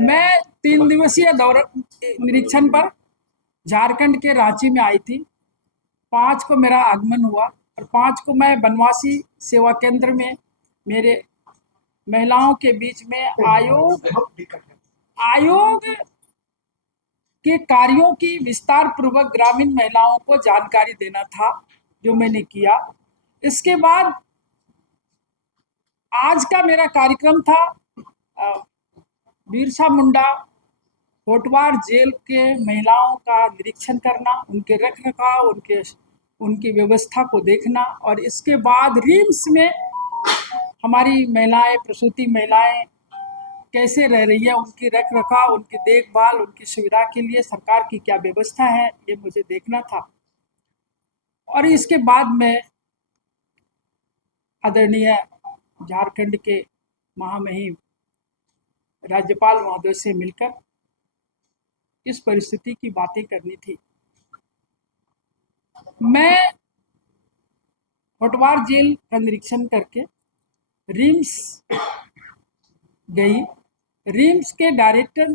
मैं 3 दिवसीय दौरा निरीक्षण पर झारखंड के रांची में आई थी। 5 को मेरा आगमन हुआ और 5 को मैं बनवासी सेवा केंद्र में मेरे महिलाओं के बीच में आयोग के कार्यों की विस्तार पूर्वक ग्रामीण महिलाओं को जानकारी देना था, जो मैंने किया। इसके बाद आज का मेरा कार्यक्रम था बिरसा मुंडा कोटवार जेल के महिलाओं का निरीक्षण करना, उनके रख रखाव, उनकी व्यवस्था को देखना, और इसके बाद रिम्स में हमारी महिलाएं, प्रसूति महिलाएं कैसे रह रही है, उनकी रख रखाव, उनकी देखभाल, उनकी सुविधा के लिए सरकार की क्या व्यवस्था है, ये मुझे देखना था। और इसके बाद में आदरणीय झारखंड के महामहिम राज्यपाल महोदय से मिलकर इस परिस्थिति की बातें करनी थी। मैं कोटवार जेल का निरीक्षण करके रिम्स गई। रिम्स के डायरेक्टर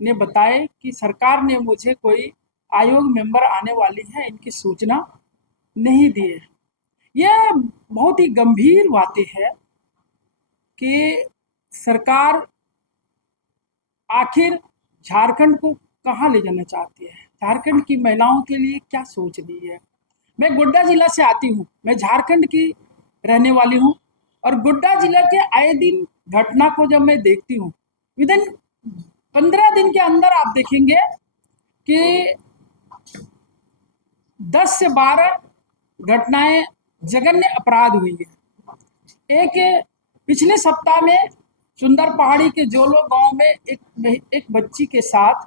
ने बताया कि सरकार ने मुझे कोई आयोग मेंबर आने वाली है, इनकी सूचना नहीं दी है। यह बहुत ही गंभीर बातें है कि सरकार आखिर झारखंड को कहाँ ले जाना चाहती है, झारखंड की महिलाओं के लिए क्या सोच रही है। मैं गोड्डा जिला से आती हूँ, मैं झारखंड की रहने वाली हूँ, और गोड्डा जिला के आए दिन घटना को जब मैं देखती हूँ, विदिन 15 दिन के अंदर आप देखेंगे कि 10 से 12 घटनाएं जघन्य अपराध हुई है। एक पिछले सप्ताह में सुंदर पहाड़ी के जोलो गांव में एक बच्ची के साथ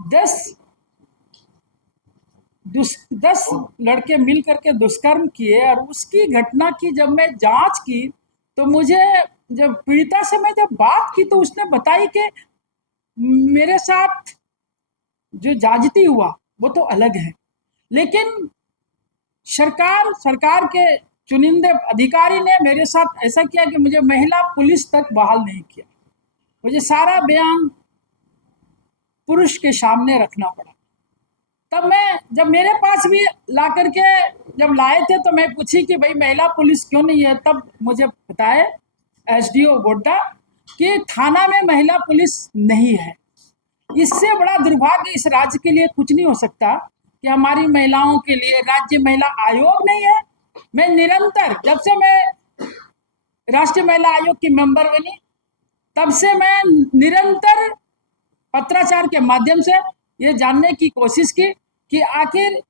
10 लड़के मिल करके दुष्कर्म किए, और उसकी घटना की जब मैं जांच की तो मुझे, जब पीड़िता से मैं जब बात की तो उसने बताई कि मेरे साथ जो जाजती हुआ वो तो अलग है, लेकिन सरकार के चुनिंदे अधिकारी ने मेरे साथ ऐसा किया कि मुझे महिला पुलिस तक बहाल नहीं किया। मुझे सारा बयान पुरुष के सामने रखना पड़ा। तब मैं, जब मेरे पास भी ला करके जब लाए थे तो मैं पूछी कि भाई महिला पुलिस क्यों नहीं है, तब मुझे बताए एसडीओ गोड्डा कि थाना में महिला पुलिस नहीं है। इससे बड़ा दुर्भाग्य इस राज्य के लिए कुछ नहीं हो सकता कि हमारी महिलाओं के लिए राज्य महिला आयोग नहीं है। मैं निरंतर, जब से मैं राष्ट्रीय महिला आयोग की मेंबर बनी, तब से मैं निरंतर पत्राचार के माध्यम से ये जानने की कोशिश की कि आखिर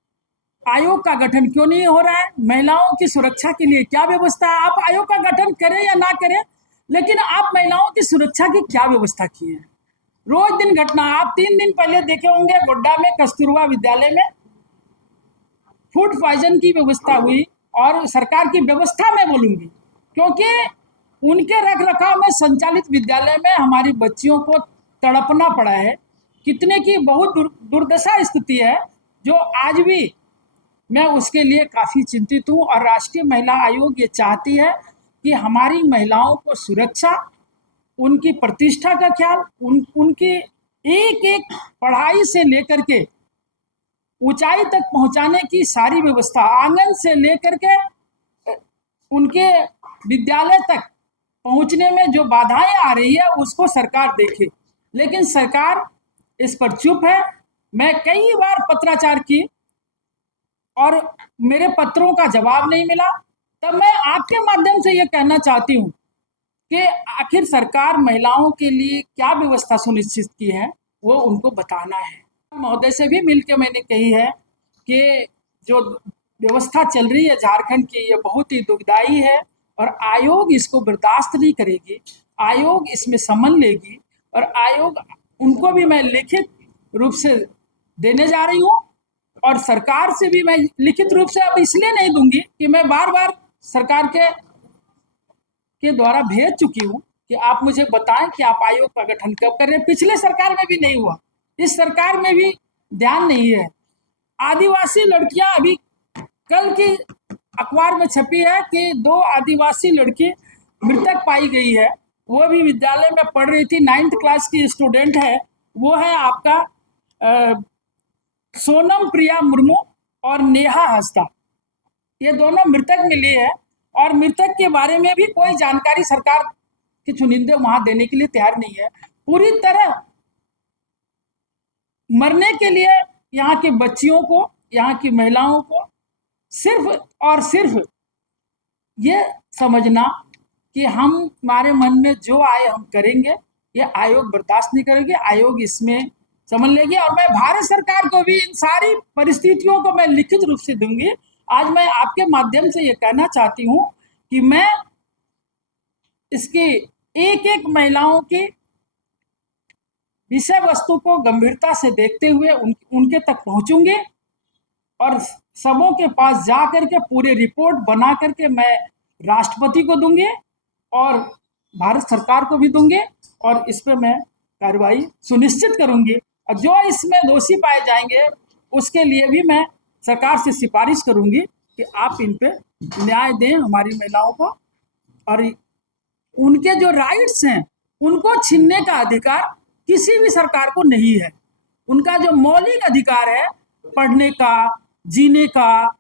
आयोग का गठन क्यों नहीं हो रहा है, महिलाओं की सुरक्षा के लिए क्या व्यवस्था है। आप आयोग का गठन करें या ना करें, लेकिन आप महिलाओं की सुरक्षा की क्या व्यवस्था की है। रोज दिन घटना, आप 3 दिन पहले देखे होंगे गोड्डा में कस्तूरबा विद्यालय में फूड पॉइजन की व्यवस्था हुई, और सरकार की व्यवस्था मैं बोलूंगी, क्योंकि उनके रख रखाव में संचालित विद्यालय में हमारी बच्चियों को तड़पना पड़ा है। कितने की बहुत दुर्दशा स्थिति है, जो आज भी मैं उसके लिए काफ़ी चिंतित हूँ। और राष्ट्रीय महिला आयोग ये चाहती है कि हमारी महिलाओं को सुरक्षा, उनकी प्रतिष्ठा का ख्याल, उनकी एक एक पढ़ाई से लेकर के ऊंचाई तक पहुंचाने की सारी व्यवस्था, आंगन से लेकर के उनके विद्यालय तक पहुंचने में जो बाधाएं आ रही है उसको सरकार देखे। लेकिन सरकार इस पर चुप है। मैं कई बार पत्राचार की और मेरे पत्रों का जवाब नहीं मिला। तब मैं आपके माध्यम से ये कहना चाहती हूँ कि आखिर सरकार महिलाओं के लिए क्या व्यवस्था सुनिश्चित की है, वो उनको बताना है। महोदय से भी मिलकर मैंने कही है कि जो व्यवस्था चल रही है झारखंड की, ये बहुत ही दुखदाई है, और आयोग इसको बर्दाश्त नहीं करेगी। आयोग इसमें समन लेगी, और आयोग, उनको भी मैं लिखित रूप से देने जा रही हूँ, और सरकार से भी मैं लिखित रूप से अब इसलिए नहीं दूंगी कि मैं बार बार सरकार के द्वारा भेज चुकी हूँ कि आप मुझे बताएं कि आप आयोग का गठन कब कर रहे हैं। पिछले सरकार में भी नहीं हुआ, इस सरकार में भी ध्यान नहीं है। आदिवासी लड़कियां, अभी कल की अखबार में छपी है कि 2 आदिवासी लड़की मृतक पाई गई है, वो भी विद्यालय में पढ़ रही थी, 9th क्लास की स्टूडेंट है। वो है आपका सोनम प्रिया मुर्मू और नेहा हंसदा। ये दोनों मृतक मिली है और मृतक के बारे में भी कोई जानकारी सरकार के चुनिंदे वहां देने के लिए तैयार नहीं है। पूरी तरह मरने के लिए यहाँ की बच्चियों को, यहाँ की महिलाओं को सिर्फ और सिर्फ ये समझना कि हम हमारे मन में जो आए हम करेंगे, ये आयोग बर्दाश्त नहीं करेगी, आयोग इसमें समझ लेगी। और मैं भारत सरकार को भी इन सारी परिस्थितियों को मैं लिखित रूप से दूंगी। आज मैं आपके माध्यम से ये कहना चाहती हूँ कि मैं इसकी एक एक महिलाओं की विषय वस्तु को गंभीरता से देखते हुए उनके तक पहुंचूंगी और सबों के पास जा करके पूरी रिपोर्ट बना करके मैं राष्ट्रपति को दूंगी और भारत सरकार को भी दूंगी और इस पे मैं कार्रवाई सुनिश्चित करूंगी। और जो इसमें दोषी पाए जाएंगे उसके लिए भी मैं सरकार से सिफारिश करूंगी कि आप इन पे न्याय दें हमारी महिलाओं को। और उनके जो राइट्स हैं उनको छीनने का अधिकार किसी भी सरकार को नहीं है। उनका जो मौलिक अधिकार है पढ़ने का, जीने का,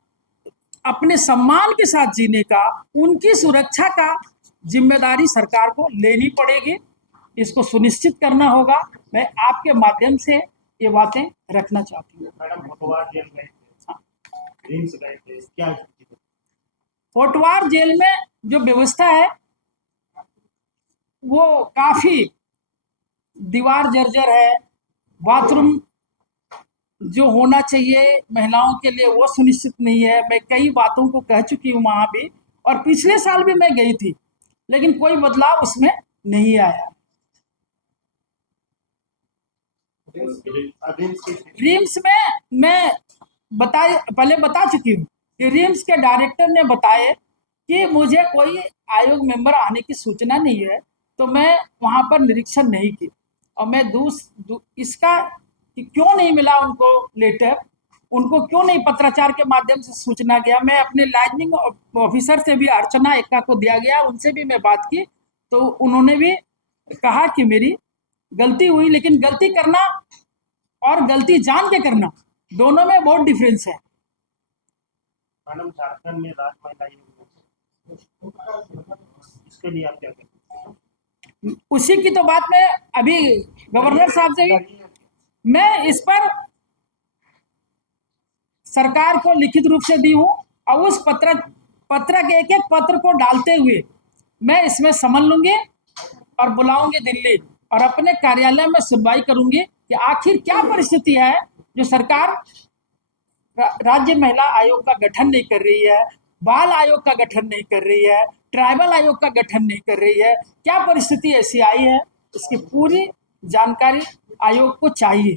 अपने सम्मान के साथ जीने का, उनकी सुरक्षा का जिम्मेदारी सरकार को लेनी पड़ेगी। इसको सुनिश्चित करना होगा। मैं आपके माध्यम से ये बातें रखना चाहती हूँ। मैडम होटवार जेल गए थे, रिम्स गए थे, क्या होटवार जेल में जो व्यवस्था है वो काफी दीवार जर्जर है, बाथरूम जो होना चाहिए महिलाओं के लिए वो सुनिश्चित नहीं है। मैं कई बातों को कह चुकी हूँ वहां भी, और पिछले साल भी मैं गई थी, लेकिन कोई बदलाव उसमें नहीं आया। रिम्स में मैं पहले बता चुकी हूँ कि रिम्स के डायरेक्टर ने बताए कि मुझे कोई आयोग मेंबर आने की सूचना नहीं है, तो मैं वहां पर निरीक्षण नहीं की। और मैं इसका कि क्यों नहीं मिला उनको लेटर, उनको क्यों नहीं पत्राचार के माध्यम से सूचना गया, मैं अपने लाइजनिंग ऑफिसर से भी, अर्चना एक्का को दिया गया, उनसे भी मैं बात की, तो उन्होंने भी कहा कि मेरी गलती हुई। लेकिन गलती करना और गलती जान के करना दोनों में बहुत डिफरेंस है। मैडम झारखंड में राज महिला इसके लिए आप क्या करें? उसी की तो बात मैं अभी गवर्नर साहब से भी मैं इस पर सरकार को लिखित रूप से दी हूं और उस पत्र के एक एक पत्र को डालते हुए मैं इसमें समझ लूंगी और बुलाऊंगी दिल्ली और अपने कार्यालय में सुनवाई करूंगी कि आखिर क्या परिस्थिति है जो सरकार राज्य महिला आयोग का गठन नहीं कर रही है, बाल आयोग का गठन नहीं कर रही है, ट्राइबल आयोग का गठन नहीं कर रही है। क्या परिस्थिति ऐसी आई है, इसकी पूरी जानकारी आयोग को चाहिए।